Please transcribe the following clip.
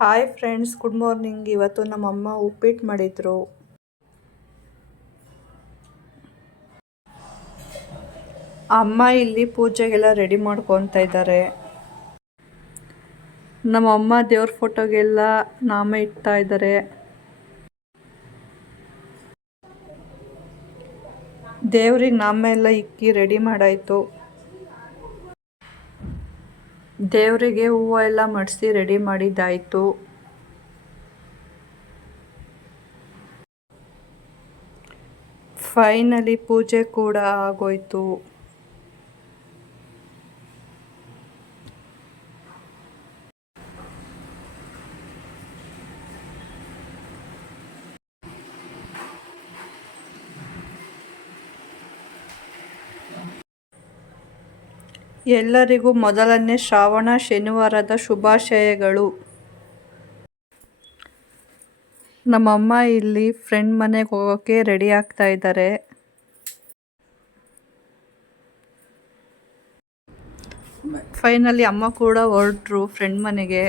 Hi friends, good morning. ಇವತ್ತು ನಮ್ಮಮ್ಮ ಉಪ್ಪಿಟ್ಟು ಮಾಡಿದ್ರು. ಅಮ್ಮ ಇಲ್ಲಿ ಪೂಜೆಗೆಲ್ಲ ರೆಡಿ ಮಾಡ್ಕೊತಾ ಇದ್ದಾರೆ. ನಮ್ಮಮ್ಮ ದೇವ್ರ ಫೋಟೋಗೆಲ್ಲ ನಾಮ ಇಡ್ತಾ ಇದ್ದಾರೆ. ದೇವ್ರಿಗೆ ನಾಮ ಎಲ್ಲ ಇಕ್ಕಿ ರೆಡಿ ಮಾಡಾಯಿತು. ದೇವರಿಗೆ ಹೂವು ಎಲ್ಲ ಮಡಿಸಿ ರೆಡಿ ಮಾಡಿದ್ದಾಯಿತು. ಫೈನಲಿ ಪೂಜೆ ಕೂಡ ಆಗೋಯ್ತು. ಎಲ್ಲರಿಗೂ ಮೊದಲನೇ ಶ್ರಾವಣ ಶನಿವಾರದ ಶುಭಾಶಯಗಳು. ನಮ್ಮಮ್ಮ ಇಲ್ಲಿ ಫ್ರೆಂಡ್ ಮನೆಗೆ ಹೋಗೋಕ್ಕೆ ರೆಡಿ ಆಗ್ತಾ ಇದ್ದಾರೆ. ಫೈನಲಿ ಅಮ್ಮ ಕೂಡ ಹೊರಟ್ರು ಫ್ರೆಂಡ್ ಮನೆಗೆ.